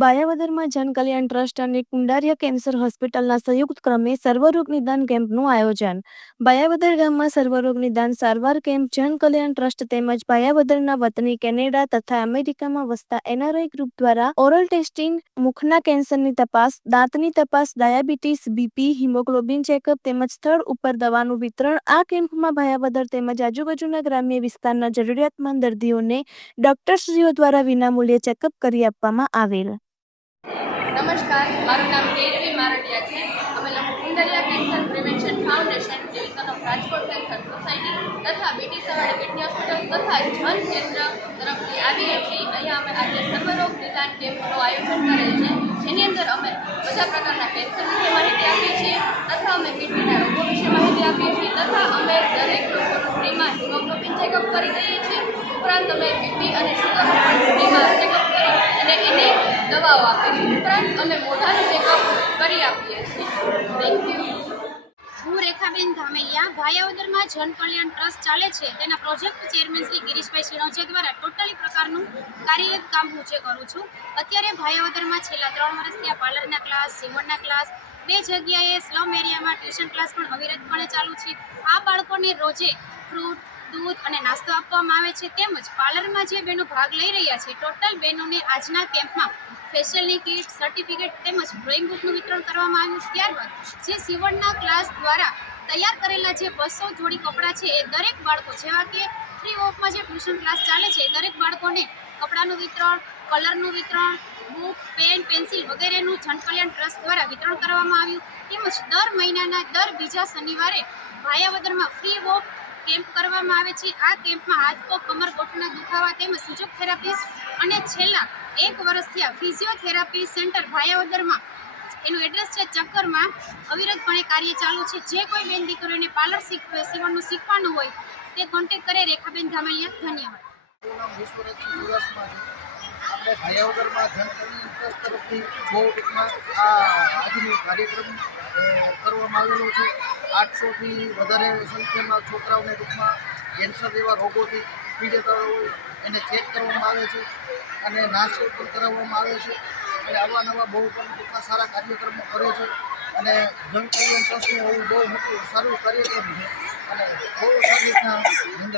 બાયાવદરમાં જનકલ્યાણ trust અને Kundariya cancer હોસ્પિટલના સંયુક્ત ક્રમે સર્વરોગ નિદાન કેમ્પનું આયોજન. બાયાવદર ગામમાં સર્વરોગ નિદાન સારવાર કેમ્પ જનકલ્યાણ ટ્રસ્ટ તેમજ બાયાવદરના વતની કેનેડા તથા અમેરિકામાં વસતા એનઆરઆઈ ગ્રુપ દ્વારા ઓરલ ટેસ્ટિંગ, મુખના કેન્સરની તપાસ, દાંતની તપાસ, ડાયાબિટીસ, બીપી, હિમોગ્લોબિન ચેકઅપ તેમજ સ્થળ ઉપર દવાનું વિતરણ. આ કેમ્પમાં બાયાવદર તેમજ આજુબાજુના ગ્રામ્ય વિસ્તારના જરૂરિયાતમંદ દર્દીઓને ડોક્ટરશ્રીઓ દ્વારા વિનામૂલ્યે ચેકઅપ કરી આપવામાં આવેલ. નમસ્કાર, મારું નામ કેરવી મારડિયા છે. અમે લોકો Kundariya cancer prevention foundation division of Rajkot cancer society તથા બીટી સવાડી કિડની હોસ્પિટલ તથા જન કેન્દ્ર તરફથી આવીએ છીએ. અહીંયા અમે આજે સર્વરોગ નિદાન કેમ્પનું આયોજન કરેલ છે, જેની અંદર અમે બધા પ્રકારના કેન્સર વિશે માહિતી આપીએ છીએ તથા અમે કિડનીના રોગો વિશે માહિતી આપીએ છીએ તથા અમે દરેક લોકોનું ફ્રીમાં હિમોગ્લોબિન ચેકઅપ કરી દઈએ છીએ. ઉપરાંત અમે બીપી અને શુગરનું પણ ફ્રીમાં ચેકઅપ કરી અને એની દવાઓ આપીએ છીએ. ઉપરાંત અમે મોઢાનું ચેકઅપ કરી આપીએ છીએ. Thank you. હું રેખાબેન ધામેલિયા ભાયાવદરમાં જનકલ્યાણ ટ્રસ્ટ ચાલે છે તેના પ્રોજેક્ટ ચેરમેન શ્રી ગિરીશભાઈ સિણોજે દ્વારા ટોટલી પ્રકારનું કાર્યરત કામ હું જે કરું છું. અત્યારે ભાયાવદરમાં છેલ્લા 3 વર્ષથી આ પાર્લરના ક્લાસ, સીવણના ક્લાસ, 2 જગ્યાએ સ્લમ એરિયામાં ટ્યુશન ક્લાસ પણ અવિરતપણે ચાલુ છે. આ બાળકોને રોજે ફ્રૂટ, દૂધ અને નાસ્તો આપવામાં આવે છે. તેમજ પાર્લરમાં જે બહેનો ભાગ લઈ રહ્યા છે ટોટલ બહેનોને આજના કેમ્પમાં ફેશિયલની કીટ, સર્ટિફિકેટ તેમજ ડ્રોઈંગ બુકનું વિતરણ કરવામાં આવ્યું. ત્યારબાદ જે સીવણના ક્લાસ દ્વારા તૈયાર કરેલા જે 200 જોડી કપડાં છે એ દરેક બાળકો, જેવા કે ફ્રી ઓફમાં જે ટ્યુશન ક્લાસ ચાલે છે એ દરેક બાળકોને કપડાનું વિતરણ, કલરનું વિતરણ, બુક, પેન, પેન્સિલ વગેરેનું જનકલ્યાણ ટ્રસ્ટ દ્વારા વિતરણ કરવામાં આવ્યું. તેમજ દર મહિનાના દર બીજા શનિવારે ભાયાવદરમાં ફ્રી ઓફ કેમ્પ કરવામાં આવે છે. આ કેમ્પમાં હાથ, પગ, કમર, ગોઠણના દુખાવા તેમજ ફિઝિયોથેરાપિસ્ટ અને છેલ્લા 1 વર્ષથી આ ફિઝિયોથેરાપી સેન્ટર ભાયાવદરમાં, એનું એડ્રેસ છે ચક્કરમાં, અવિરતપણે કાર્ય ચાલુ છે. જે કોઈ બેન દીકરીઓને પાર્લર સીવણનું શીખવાનું હોય તે કોન્ટેક્ટ કરે. રેખાબેન ધામેલિયા. ધન્યવાદ. આપણે ભાયાવદરમાં જનકલ્યાણ ટ્રસ્ટ તરફથી બહુ ટૂંકમાં આજનો કાર્યક્રમ કરવામાં આવેલો છે. 800થી વધારે સંખ્યામાં છોકરાઓને ટૂંકમાં કેન્સર જેવા રોગોથી પીડિત હોય એને ચેક કરવામાં આવે છે અને નાસ્તો પણ કરાવવામાં આવે છે અને અવાનવા બહુ પણ ટૂંકમાં સારા કાર્યક્રમો કરે છે અને જનકલ્યાણ ટ્રસ્ટનું બહુ મોટું સારું કાર્યક્રમ છે અને બહુ સારી રીતના અંદર